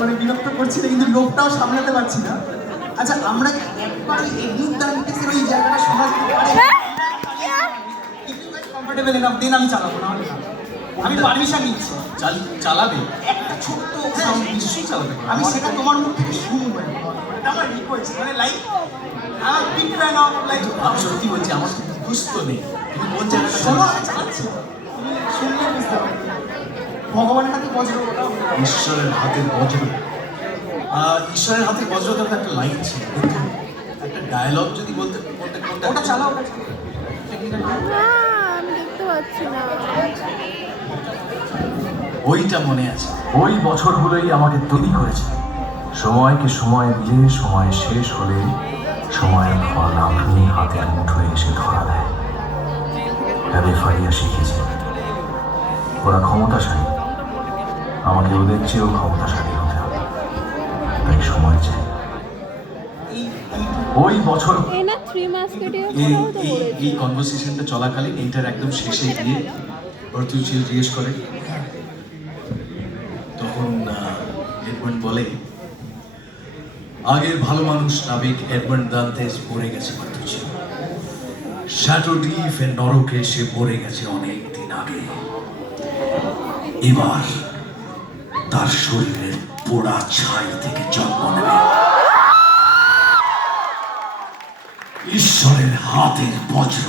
মানে বিরক্ত করছি না, কিন্তু লোকটাও সামলাতে পারছি না। আচ্ছা, আমরা একবার এডুকেশনের ওই জায়গাটা সমাজতে পারি? কমফোর্টেবল এনাফ, দেন আমি চালাবো, না হলে না। আমি পারমিশন নিচ্ছি। চালাবে? একটা ছোট্ট নিশ্চয়ই চালাবে। আমি সেটা তোমার মুখ থেকে শুনবো। এটা আমার রিকোয়েস্ট, মানে লাইক আমার বিগ ফ্যান অফ লাইক। আমি সত্যি বলছি, আমার কিন্তু বুঝতে নেই তুমি কোন জায়গাটা শোনো, আমি চালাচ্ছি, তুমি শুনলে বুঝতে পারবে। ভগবানের হাতে বজ্র, ওটা ঈশ্বরের হাতের বজ্র। ঈশ্বরের হাতের বজ্রটার একটা লাইন ছিল, কিন্তু একটা ডায়লগ যদি বলতে ওটা চালাও। না আমি দেখতে পাচ্ছি না। ওইটা মনে আছে। ওই বছরগুলোই আমাকে তৈরি করেছে। সময়কে সময় দিয়ে সময় শেষ হলে সময়ের ফল আপনি হাতের মুঠোয় এসে ধরা দেয়। হ্যাবে ফারিয়া শিখেছে ওরা ক্ষমতাশালী, আমাকে ওদের চেয়েও ক্ষমতাশালী হতে হবে, তাই সময় চাই। ওই বছর এই না 3 মাস্কেটিয়ার কথাও তো বলেছি। এই কনভারসেশনটা চলাকালীন এইটার একদম শেষে গিয়ে তুই জিজ্ঞেস করে, তখন এডমন্ড বলে, আগের ভালো মানুষ নাবিক এডমন্ড দান্তেস পড়ে গেছে মাতুচি। শ্যাটোডিফ এর নরকে সে পড়ে গেছে অনেক দিন আগে। এবার তার শরীরের পোড়া ছাই থেকে জন্ম নেবে ঈশ্বরের হাতের বজ্র।